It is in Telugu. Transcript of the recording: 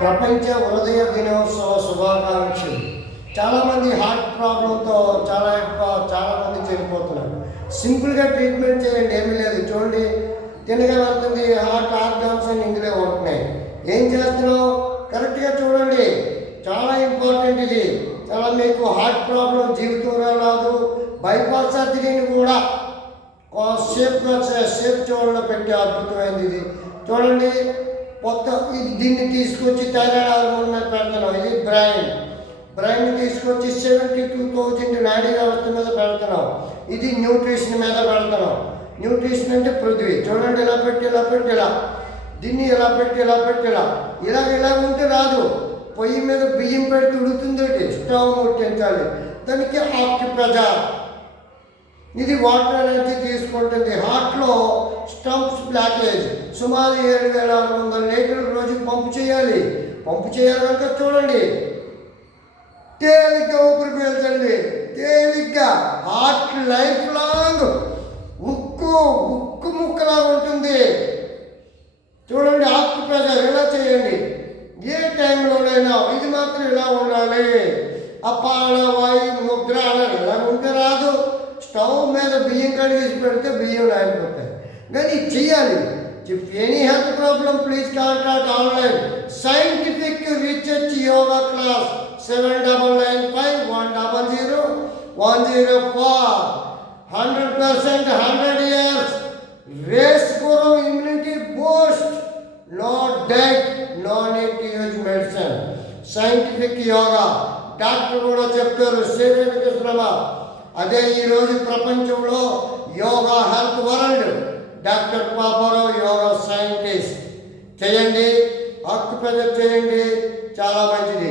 ప్రపంచ హృదయ దినోత్సవ శుభాకాంక్షలు. చాలామంది హార్ట్ ప్రాబ్లంతో చాలామంది చనిపోతున్నారు. సింపుల్గా ట్రీట్మెంట్ చేయండి, ఏమీ లేదు. చూడండి, తినగా వెళ్తుంది, హార్ట్ ఆర్గాన్స్ అని ఇందులో ఉంటున్నాయి. ఏం చేస్తున్నావు కరెక్ట్గా చూడండి, చాలా ఇంపార్టెంట్ ఇది. చాలా మీకు హార్ట్ ప్రాబ్లం జీవితంలో రాదు. బైపాస్ సర్జరీని కూడా షేప్ చూడలో పెట్టి అద్భుతమైంది ఇది. చూడండి, దీన్ని తీసుకొచ్చి థైరాయిడ్ హార్మోన్ మీద పెడుతున్నాం. ఇది బ్రెయిన్ తీసుకొచ్చి 72,000 నాడీ వ్యవస్థ మీద పెడుతున్నాం. ఇది న్యూట్రిషన్ మీద పెడుతున్నాం. న్యూట్రిషన్ అంటే పృథ్వీ. చూడండి, ఇలా పెట్టి ఇలా, దీన్ని ఇలా పెట్టి ఇలా ఉంటే రాదు. పొయ్యి మీద బియ్యం పెట్టి ఉడుకుతుంది, స్టవ్ ముట్టించాలి. దానికి ఆక్యుప్రెషర్, ఇది వాటర్ అనేది తీసుకుంటుంది. హార్ట్లో స్టంప్స్ బ్లాకేజ్ సుమారు 7,600 లీటర్ల రోజుకి పంపు చేయాలి కనుక చూడండి, తేలిగ్గా ఊపిరి పీల్చండి, తేలిగ్గా. హార్ట్ లైఫ్ లాంగ్ ఉక్కు ముక్కలాగా ఉంటుంది. చూడండి, ఆక్యుప్రెషర్ ఇలా చేయండి. ఏ టైంలోనైనా ఇది మాత్రం ఇలా ఉండాలి. అపాన వాయు ముద్ర అన్నారు. ఇలా ఉంటే రాదు. స్టవ్ మీద బియ్యం కడిగేసి పెడితే బియ్యం ఆగిపోతాయి. కానీ ఇది చెయ్యాలి. If any health problem please contact online scientific research yoga class 7995100104. 100% 100 years race guru immunity boost. No diet, no need to use medicine. Scientific yoga doctor కూడా చెప్తారు, శారీరక శ్రమ. అదే ఈరోజు ప్రపంచంలో yoga health world. Doctor Paparao yoga scientist. చేయండి, ఆక్యుప్రెషర్ చేయండి, చాలా మంచిది.